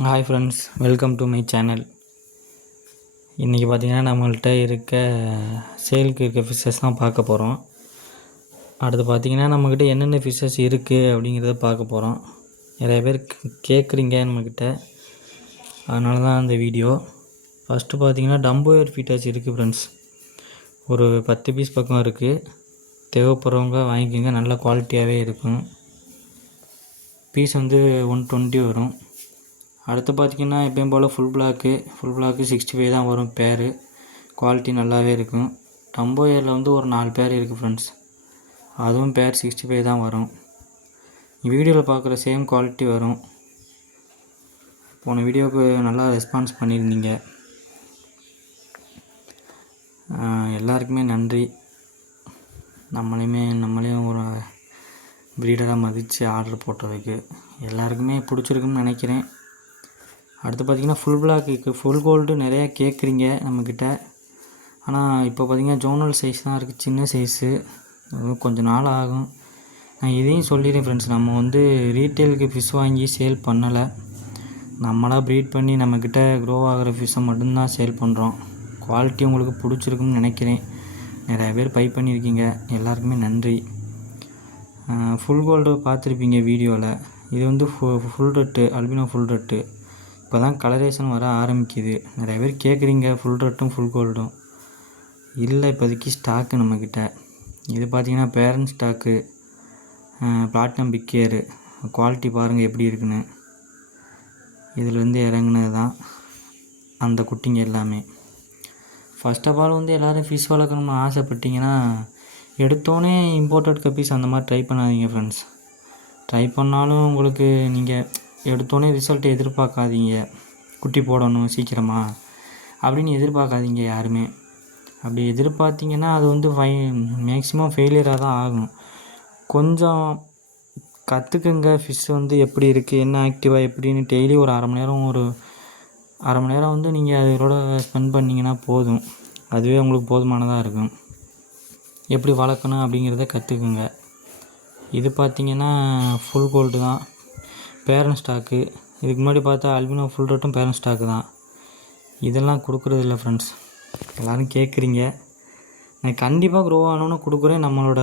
Hi friends, welcome to my channel. இன்றைக்கி பார்த்திங்கன்னா நம்மள்கிட்ட சேலுக்கு இருக்க ஃபிஷ்ஷஸ் தான் பார்க்க போகிறோம். அடுத்து பார்த்திங்கன்னா நம்மக்கிட்ட என்னென்ன ஃபிஷ்ஷஸ் இருக்குது அப்படிங்கிறத பார்க்க போகிறோம். நிறைய பேர் கேட்குறீங்க நம்மக்கிட்ட, அதனால தான் அந்த வீடியோ. ஃபஸ்ட்டு பார்த்திங்கன்னா டம்போயர் ஃபீட்டர்ஸ் இருக்குது ஃப்ரெண்ட்ஸ். ஒரு 10 பீஸ் பக்கம் இருக்குது. தேவைப்படுறவங்க வாங்கிக்கோங்க, நல்ல குவாலிட்டியாகவே இருக்கும். பீஸ் 120 வரும். அடுத்து பார்த்திங்கன்னா எப்பயும் போல் ஃபுல் பிளாக்கு 65 தான் வரும் பேர். குவாலிட்டி நல்லாவே இருக்கும். டம்போயரில் ஒரு 4 பேர் இருக்குது ஃப்ரெண்ட்ஸ். அதுவும் பேர் 65 தான் வரும். வீடியோவில் பார்க்குற சேம் குவாலிட்டி வரும். போன வீடியோவுக்கு நல்லா ரெஸ்பான்ஸ் பண்ணியிருந்தீங்க. எல்லாருக்குமே நன்றி. நம்மளையும் ஒரு ப்ரீடராக மதித்து ஆர்டர் போட்டதுக்கு எல்லாருக்குமே பிடிச்சிருக்குன்னு நினைக்கிறேன். அடுத்து பார்த்திங்கன்னா ஃபுல் பிளாக்கு ஃபுல் கோல்டு நிறையா கேட்குறீங்க நம்மக்கிட்ட. ஆனால் இப்போ பார்த்திங்கன்னா ஜோனல் சைஸ் தான் இருக்குது, சின்ன சைஸு. கொஞ்சம் நாள் ஆகும். நான் இதையும் சொல்லிடுறேன் ஃப்ரெண்ட்ஸ், நம்ம ரீட்டெயிலுக்கு ஃபிஷ் வாங்கி சேல் பண்ணலை. நம்மளாக ப்ரீட் பண்ணி நம்மக்கிட்ட க்ரோ ஆகிற ஃபிஷ்ஷை மட்டும்தான் சேல் பண்ணுறோம். குவாலிட்டி உங்களுக்கு பிடிச்சிருக்குன்னு நினைக்கிறேன். நிறையா பேர் பை பண்ணியிருக்கீங்க, எல்லாருக்குமே நன்றி. ஃபுல் கோல்டு பார்த்துருப்பீங்க வீடியோவில். இது full red, albino full red. இப்போ தான் கலரேஷன் வர ஆரம்பிக்குது. நிறைய பேர் கேட்குறீங்க ஃபுல் ரெட்டும் ஃபுல் கோல்டும். இல்லை இப்போதைக்கு ஸ்டாக்கு நம்மக்கிட்ட. இது பார்த்திங்கன்னா பேரண்ட் ஸ்டாக்கு, பிளாட்டினம் பிக்கேரு. குவாலிட்டி பாருங்கள் எப்படி இருக்குன்னு. இதிலேருந்து இறங்குனது தான் அந்த குட்டிங்க எல்லாமே. ஃபர்ஸ்ட் ஆஃப் ஆல் எல்லோரும் ஃபிஷ் வளர்க்கணும்னு ஆசைப்பட்டீங்கன்னா எடுத்தோடனே இம்போர்ட்டட் கப்பீஸ் அந்த மாதிரி ட்ரை பண்ணாதீங்க ஃப்ரெண்ட்ஸ். ட்ரை பண்ணாலும் உங்களுக்கு நீங்கள் எடுத்தோடனே ரிசல்ட் எதிர்பார்க்காதீங்க. குட்டி போடணும் சீக்கிரமாக அப்படின்னு எதிர்பார்க்காதீங்க யாருமே. அப்படி எதிர்பார்த்திங்கன்னா அது மேக்ஸிமம் ஃபெயிலியராக தான் ஆகும். கொஞ்சம் கற்றுக்குங்க ஃபிஷ் எப்படி இருக்குது, என்ன ஆக்டிவாக எப்படின்னு. டெய்லி ஒரு அரை மணி நேரம் நீங்கள் அதோட ஸ்பெண்ட் பண்ணிங்கன்னா போதும். அதுவே உங்களுக்கு போதுமானதாக இருக்கும். எப்படி வளர்க்கணும் அப்படிங்கிறத கற்றுக்குங்க. இது பார்த்திங்கன்னா ஃபுல் கோல்டு தான், பேரண்ட் ஸ்டாக்கு. இதுக்கு முன்னாடி பார்த்தா அல்பினோ ஃபுல் ரெட்டும் பேரண்ட் ஸ்டாக்கு தான். இதெல்லாம் கொடுக்குறது இல்லை ஃப்ரெண்ட்ஸ். எல்லோரும் கேட்குறீங்க. நான் கண்டிப்பாக க்ரோ ஆகணுன்னு கொடுக்குறேன். நம்மளோட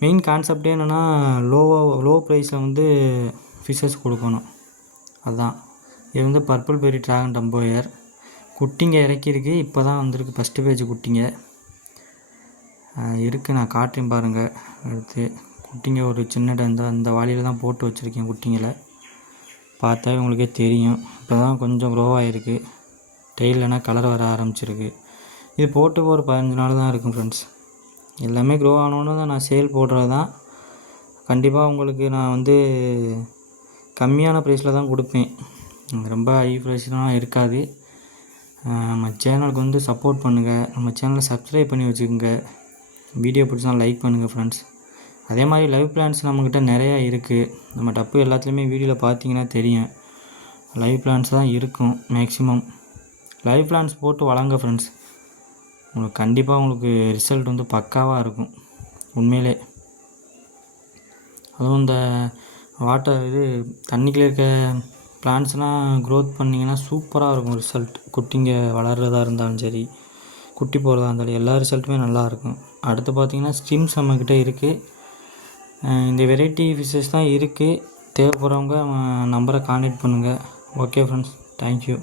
மெயின் கான்செப்டே என்னென்னா லோ ப்ரைஸில் ஃபிஷ்ஷஸ் கொடுக்கணும். அதுதான். இது பர்பிள் பெரி ட்ராகன் டம்போயர். குட்டிங்க இறக்கியிருக்கு. இப்போ தான் வந்திருக்கு ஃபஸ்ட்டு பேஜ் குட்டிங்க இருக்குது. நான் காட்டுறேன் பாருங்கள். அடுத்து குட்டிங்க ஒரு சின்னட அந்த வாளியில் தான் போட்டு வச்சுருக்கேன். குட்டிங்களை பார்த்தா உங்களுக்கே தெரியும். இப்போ தான் கொஞ்சம் க்ரோ ஆகிருக்கு. டெய்லனா கலர் வர ஆரம்பிச்சிருக்கு. இது போட்டு ஒரு 15 நாள் தான் இருக்கும் ஃப்ரெண்ட்ஸ். எல்லாமே க்ரோ ஆனோன்னு தான் நான் சேல் போடுறது தான். கண்டிப்பாக உங்களுக்கு நான் கம்மியான ப்ரைஸில் தான் கொடுப்பேன். ரொம்ப ஹை ப்ரைஸ்லாம் இருக்காது. நம்ம சேனலுக்கு சப்போர்ட் பண்ணுங்கள். நம்ம சேனலை சப்ஸ்கிரைப் பண்ணி வச்சுக்கோங்க. வீடியோ பிடிச்சா லைக் பண்ணுங்கள் ஃப்ரெண்ட்ஸ். அதே மாதிரி லைவ் பிளான்ஸ் நம்மக்கிட்ட நிறையா இருக்குது. நம்ம டப்பு எல்லாத்துலேயுமே வீடியோவில் பார்த்தீங்கன்னா தெரியும். லைவ் பிளான்ஸ் தான் இருக்கும் மேக்ஸிமம். லைவ் பிளான்ஸ் போட்டு வளங்க ஃப்ரெண்ட்ஸ். கண்டிப்பாக ரிசல்ட் பக்காவாக இருக்கும் உண்மையிலே. அதுவும் இந்த தண்ணிக்குள்ளே இருக்க பிளான்ஸ்லாம் க்ரோத் பண்ணிங்கன்னா சூப்பராக இருக்கும் ரிசல்ட். குட்டிங்க வளர்கிறதா இருந்தாலும் சரி, குட்டி போகிறதா இருந்தாலும் எல்லா ரிசல்ட்டுமே நல்லாயிருக்கும். அடுத்து பார்த்திங்கன்னா ஸ்ட்ரீம்ஸ் நம்மக்கிட்ட இருக்குது. இந்த வெரைட்டி ஃபிஷ்ஷஸ் தான் இருக்குது. தேவைப்படுறவங்க நம்பரை கான்டாக்ட் பண்ணுங்கள். Okay friends, thank you.